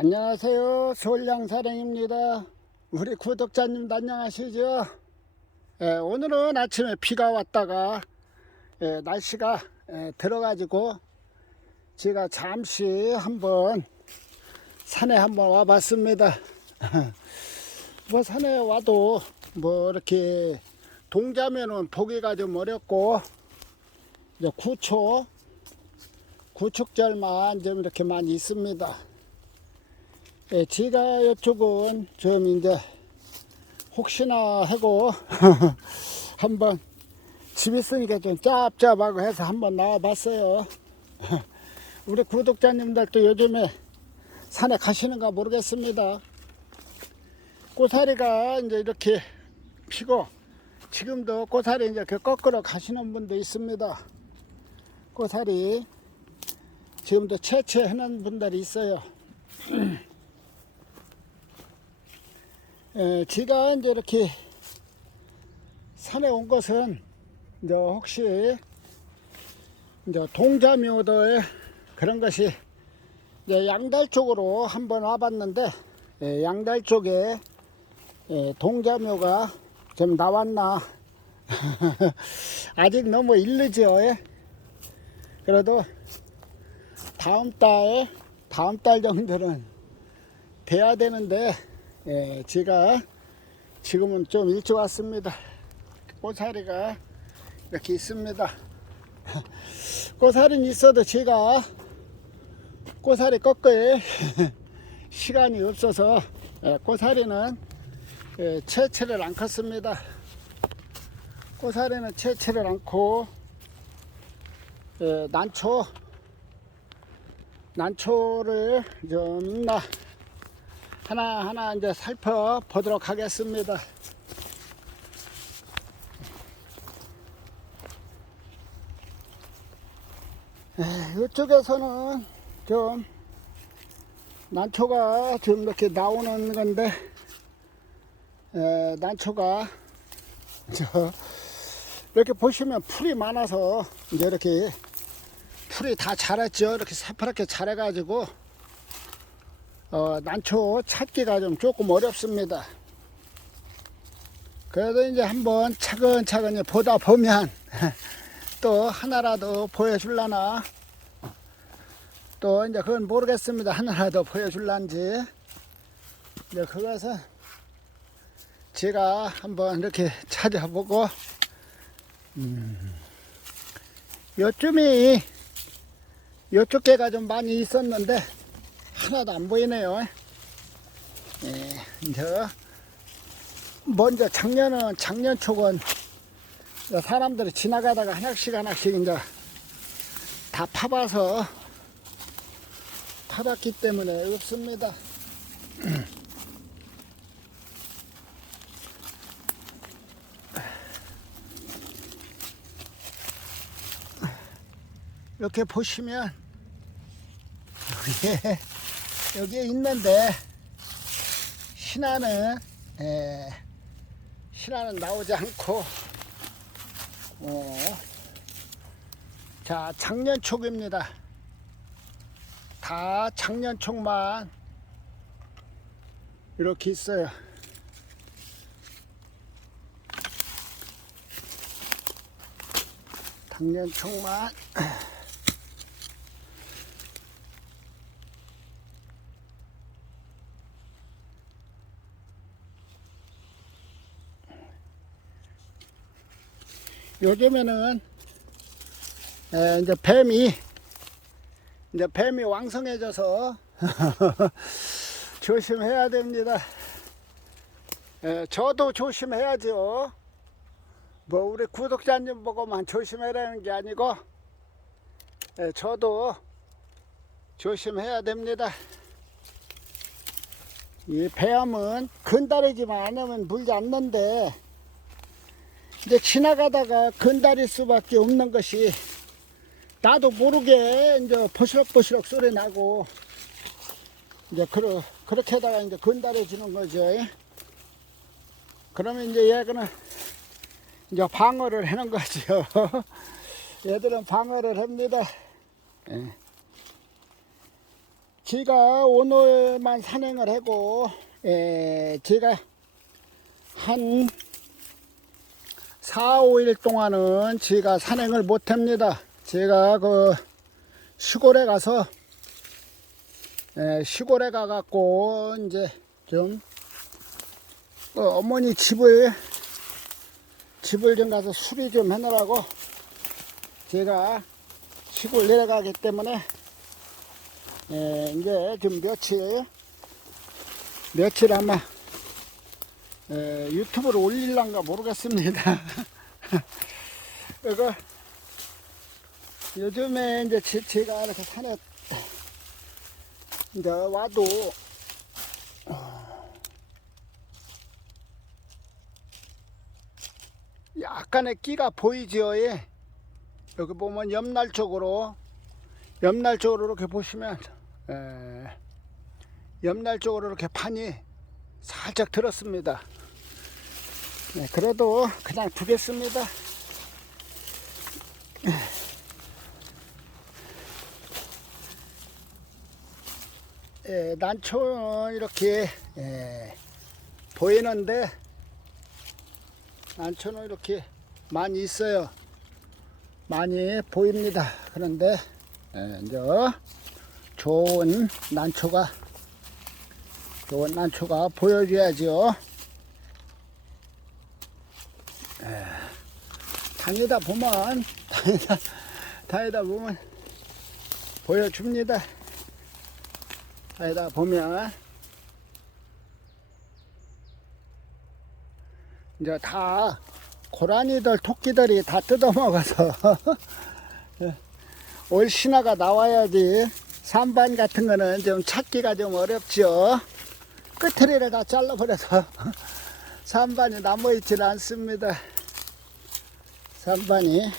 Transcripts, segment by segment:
안녕하세요. 서울양사령입니다. 우리 구독자님도 안녕하시죠? 예, 오늘은 아침에 비가 왔다가 예, 날씨가 예, 들어가지고 제가 잠시 한번 산에 한번 와봤습니다. 뭐 산에 와도 뭐 이렇게 동자면은 보기가 좀 어렵고 구초 구축절만 좀 이렇게 많이 있습니다. 예, 제가 이쪽은 좀 이제 혹시나 하고 한번 집 있으니까 좀 짭짭하고 해서 한번 나와봤어요. 우리 구독자님들도 요즘에 산에 가시는가 모르겠습니다. 꼬사리가 이제 이렇게 피고 지금도 꼬사리 이제 그 거꾸로 가시는 분도 있습니다. 꼬사리 지금도 채취하는 분들이 있어요. 에, 제가 이제 이렇게 산에 온 것은 이제 혹시 이제 동자묘도에 그런 것이 이제 양달 쪽으로 한번 와봤는데 예, 양달 쪽에 예, 동자묘가 좀 나왔나 아직 너무 이르죠. 예? 그래도 다음 달 다음 달 정도는 돼야 되는데 예, 제가 지금은 좀 일찍 왔습니다. 꼬사리가 이렇게 있습니다. 꼬사리는 있어도 제가 꼬사리 꺾을 시간이 없어서 예, 꼬사리는 예, 채취를 안 컸습니다. 꼬사리는 채취를 않고 예, 난초 난초를 좀 있나 하나하나 이제 살펴보도록 하겠습니다. 에, 이쪽에서는 좀 난초가 좀 이렇게 나오는 건데 에, 난초가 저 이렇게 보시면 풀이 많아서 이제 이렇게 풀이 다 자랐죠. 이렇게 새파랗게 자라가지고 어, 난초 찾기가 좀 조금 어렵습니다. 그래도 이제 한번 차근차근 보다 보면 또 하나라도 보여줄라나 또 이제 그건 모르겠습니다. 하나라도 보여줄란지 이제 그것은 제가 한번 이렇게 찾아보고 음, 요쯤이 요쪽 개가 좀 많이 있었는데 하나도 안 보이네요. 예, 이제 먼저 작년은 작년 초건 사람들이 지나가다가 하나씩 하나씩 이제 다 파봐서 파봤기 때문에 없습니다. 이렇게 보시면 여기에 여기에 있는데 신화는 에, 신화는 나오지 않고 어, 자 작년 촉입니다. 다 작년 촉만 이렇게 있어요. 작년 촉만 요즘에는 에, 이제 뱀이 이제 뱀이 왕성해져서 조심해야 됩니다. 에, 저도 조심해야죠. 뭐 우리 구독자님 보고만 조심해라는 게 아니고 에, 저도 조심해야 됩니다. 이 뱀은 근다리지만 않으면 물지 않는데 이제 지나가다가 건달일 수밖에 없는 것이 나도 모르게 이제 버시럭버시럭 소리 나고 이제 그러, 그렇게 하다가 이제 건달해 주는 거죠. 그러면 이제 얘는 이제 방어를 하는 거죠. 얘들은 방어를 합니다. 예. 제가 오늘만 산행을 하고 에, 제가 한 4, 5일 동안은 제가 산행을 못 합니다. 제가 그 시골에 가서 에, 시골에 가 갖고 이제 좀 어, 어머니 집을 집을 좀 가서 수리 좀 해놓으라고 제가 시골 내려가기 때문에 예, 이제 좀 며칠 며칠 아마 예, 유튜브를 올릴란가 모르겠습니다. 이거 요즘에 이제 제, 제가 이렇게 산에 이제 와도 약간의 끼가 보이죠? 예. 여기 보면 옆날 쪽으로 옆날 쪽으로 이렇게 보시면 에, 옆날 쪽으로 이렇게 판이 살짝 들었습니다. 네, 그래도 그냥 두겠습니다. 예, 난초는 이렇게 예, 보이는데 난초는 이렇게 많이 있어요. 많이 보입니다. 그런데 예, 이제 좋은 난초가 좋은 난초가 보여줘야죠. 다니다 보면 다니다 다니다 보면 보여줍니다. 다니다 보면. 이제 다 고라니들 토끼들이 다 뜯어먹어서 올 신화가 나와야지 산반 같은 거는 좀 찾기가 좀 어렵죠 끝트리를 다 잘라버려서 산반이 남아있질 않습니다 산반이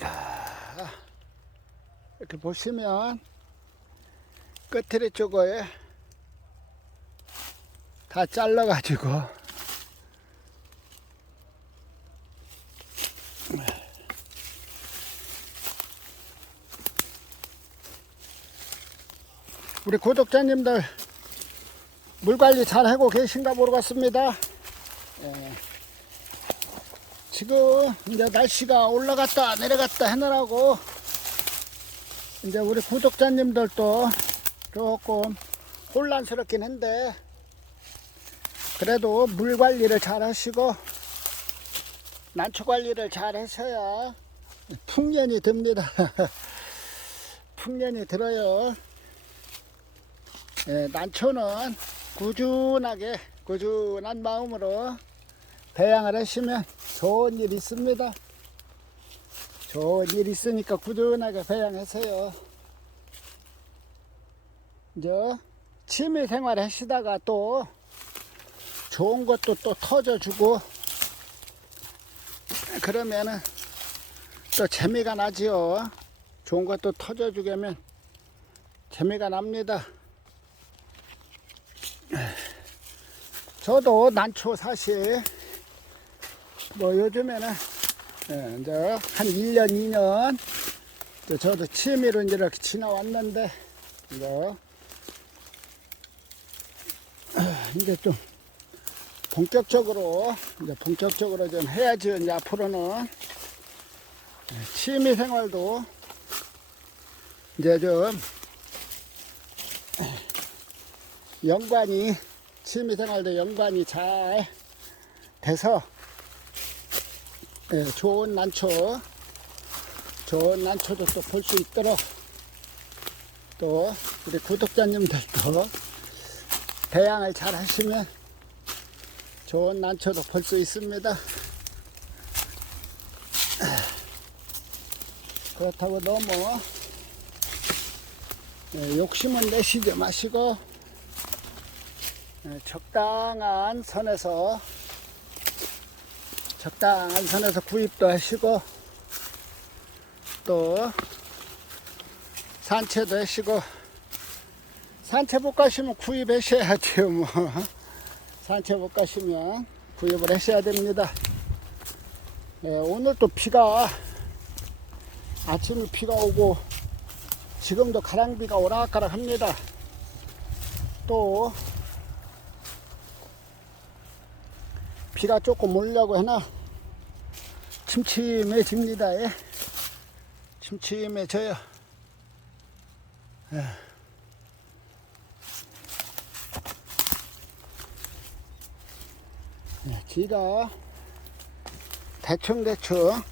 자, 이렇게 보시면 끝트리 쪽에 다 잘라 가지고 우리 구독자님들 물 관리 잘 하고 계신가 모르겠습니다. 예. 지금 이제 날씨가 올라갔다 내려갔다 해느라고 이제 우리 구독자님들도 조금 혼란스럽긴 한데 그래도 물 관리를 잘 하시고 난초 관리를 잘 하셔야 풍년이 듭니다. 풍년이 들어요. 예, 난초는 꾸준하게 꾸준한 마음으로 배양을 하시면 좋은 일 있습니다. 좋은 일 있으니까 꾸준하게 배양하세요. 이제 취미 생활 하시다가 또 좋은 것도 또 터져주고 그러면은 또 재미가 나지요. 좋은 것도 터져주려면 재미가 납니다. 저도 난초 사실 뭐 요즘에는 예, 이제 한 1년, 2년 또 저도 취미로 이제 이렇게 지나왔는데 이제 이제 좀 본격적으로 이제 본격적으로 좀 해야지 이제 앞으로는 예, 취미 생활도 이제 좀 연관이 취미 생활도 연관이 잘 돼서 예, 좋은 난초 좋은 난초도 또 볼 수 있도록 또 우리 구독자님들도 배양을 잘 하시면 좋은 난초도 볼 수 있습니다. 그렇다고 너무 예, 욕심은 내시지 마시고 예, 적당한 선에서 적당한 선에서 구입도 하시고 또 산채도 하시고 산채 못 가시면 구입하셔야죠 뭐 산채 못 가시면 구입을 하셔야 됩니다 예, 오늘 또 비가 아침에 비가 오고 지금도 가랑비가 오락가락 합니다. 또 비가 조금 오려고 하나 침침해집니다. 예. 침침해져요. 예. 예, 기가 대충대충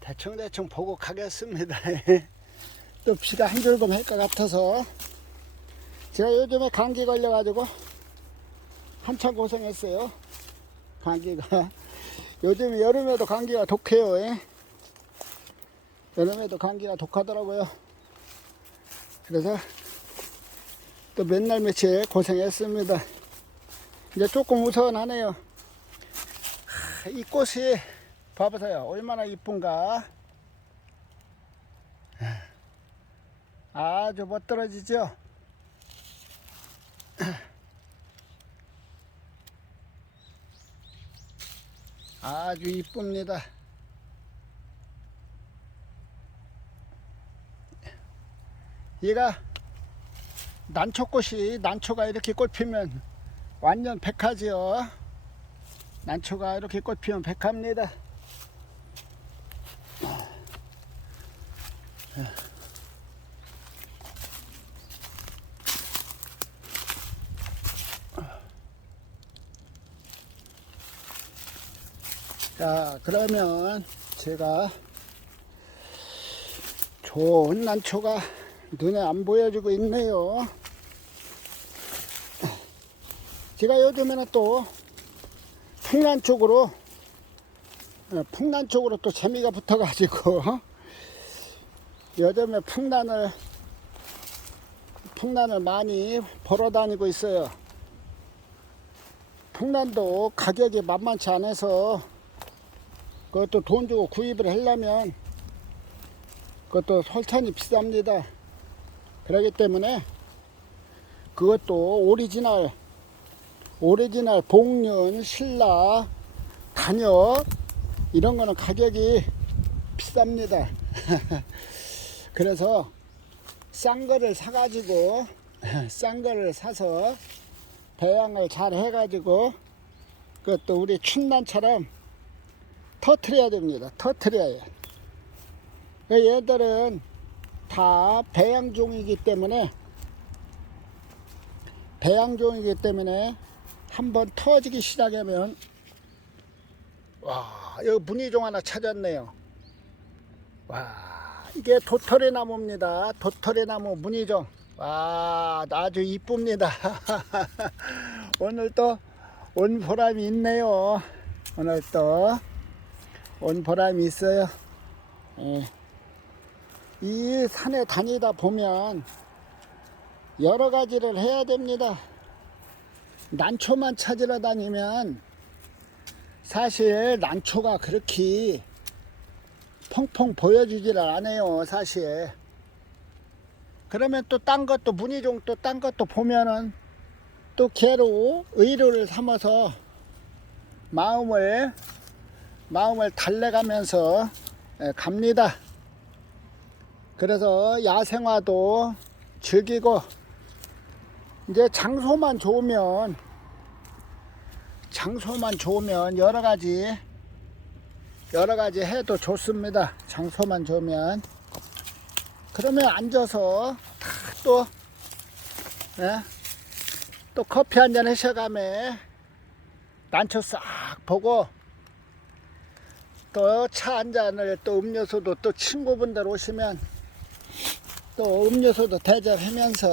대충대충 보고 가겠습니다. 또 비가 한 줄금 할 것 같아서 제가 요즘에 감기 걸려가지고 한참 고생했어요. 감기가 요즘 여름에도 감기가 독해요. 예. 여름에도 감기가 독하더라고요. 그래서 또몇날 며칠 고생했습니다. 이제 조금 우선하네요. 하, 이 꽃이 봐보세요. 얼마나 이쁜가. 아주 멋들어지죠? 아주 이쁩니다. 얘가 난초꽃이 난초가 이렇게 꽃 피면 완전 백화지요. 난초가 이렇게 꽃 피면 백합니다. 자, 그러면 제가 좋은 난초가 눈에 안 보여주고 있네요. 제가 요즘에는 또 풍란 쪽으로 어, 풍란 쪽으로 또 재미가 붙어 가지고 요즘에 풍란을 풍란을 많이 벌어 다니고 있어요. 풍란도 가격이 만만치 않아서 그것도 돈 주고 구입을 하려면 그것도 설찬이 비쌉니다. 그렇기 때문에 그것도 오리지널 오리지널 복륜, 신라, 단역 이런 거는 가격이 비쌉니다. 그래서 싼 거를 사가지고 싼 거를 사서 배양을 잘 해가지고 그것도 우리 춘난처럼 터트려야 됩니다. 터트려야. 그 얘들은 다 배양종이기 때문에 배양종이기 때문에 한번 터지기 시작하면 와 여기 문의종 하나 찾았네요. 와 이게 도토리 나무입니다. 도토리 나무 문의종. 와 아주 이쁩니다. 오늘 또온 보람이 있네요. 오늘 또 온 보람이 있어요. 예. 이 산에 다니다 보면 여러 가지를 해야 됩니다. 난초만 찾으러 다니면 사실 난초가 그렇게 펑펑 보여주지를 않아요, 사실. 그러면 또 딴 것도 문의종 또 딴 것도 보면은 또 개로 의료를 삼아서 마음을 마음을 달래가면서 예, 갑니다. 그래서 야생화도 즐기고 이제 장소만 좋으면 장소만 좋으면 여러 가지 여러 가지 해도 좋습니다. 장소만 좋으면 그러면 앉아서 또 예? 또 커피 한잔 하셔가며 난초 싹 보고 또 차 한 잔을 또 음료수도 또 친구분들 오시면 또 음료수도 대접하면서